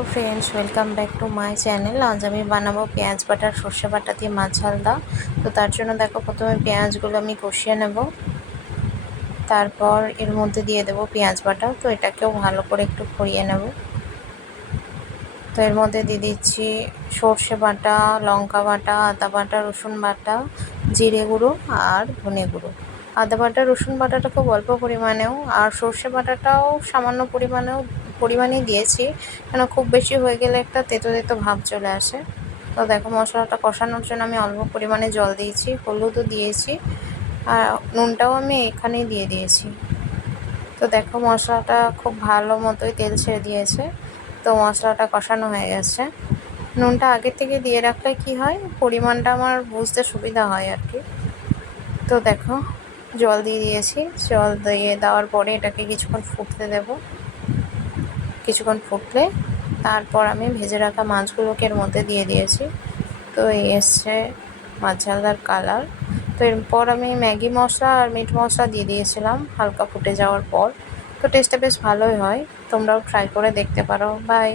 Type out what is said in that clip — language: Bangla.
Hello friends, welcome back to my channel. আজ আমি বানাবো পেঁয়াজ বাটা আর সর্ষে বাটা দিয়ে মাছ হালদা। তো তার জন্য দেখো, প্রথমে পেঁয়াজগুলো আমি কষিয়ে নেব, তারপর এর মধ্যে দিয়ে দেবো পেঁয়াজ বাটা। তো এটাকেও ভালো করে একটু করিয়ে নেব। তো এর মধ্যে দিয়ে দিচ্ছি সর্ষে বাটা, লঙ্কা বাটা, আদা বাটা, রসুন বাটা, জিরে গুঁড়ো আর ধনে গুঁড়ো। আদা বাটা রসুন বাটাটা খুব অল্প পরিমাণেও, আর সর্ষে বাটাটাও সামান্য পরিমাণেই দিয়েছি, কেন খুব বেশি হয়ে গেলে একটা তেতো তেতো ভাব চলে আসে। তো দেখো, মশলাটা কষানোর জন্য আমি অল্প পরিমাণে জল দিয়েছি, হলুদও দিয়েছি, আর নুনটাও আমি এখানেই দিয়ে দিয়েছি। তো দেখো, মশলাটা খুব ভালো মতোই তেল ছেড়ে দিয়েছে। তো মশলাটা কষানো হয়ে গেছে। নুনটা আগে থেকে দিয়ে রাখলে কি হয়, পরিমাণটা আমার বুঝতে সুবিধা হয় আর কি। তো দেখো, জল দিয়ে দিয়েছি। জল দিয়ে দেওয়ার পরে এটাকে কিছুক্ষণ ফুটতে দেব। কিছুক্ষণ ফুটলে তারপর আমি ভেজে রাখা মাছগুলোকে এর মধ্যে দিয়ে দিয়েছি। তো এই এসছে মাছ ঝালদার কালার। তো এরপর আমি ম্যাগি মশলা আর মিট মশলা দিয়ে দিয়েছিলাম হালকা ফুটে যাওয়ার পর। তো টেস্টটা বেশ ভালোই হয়, তোমরাও ট্রাই করে দেখতে পারো। বাই।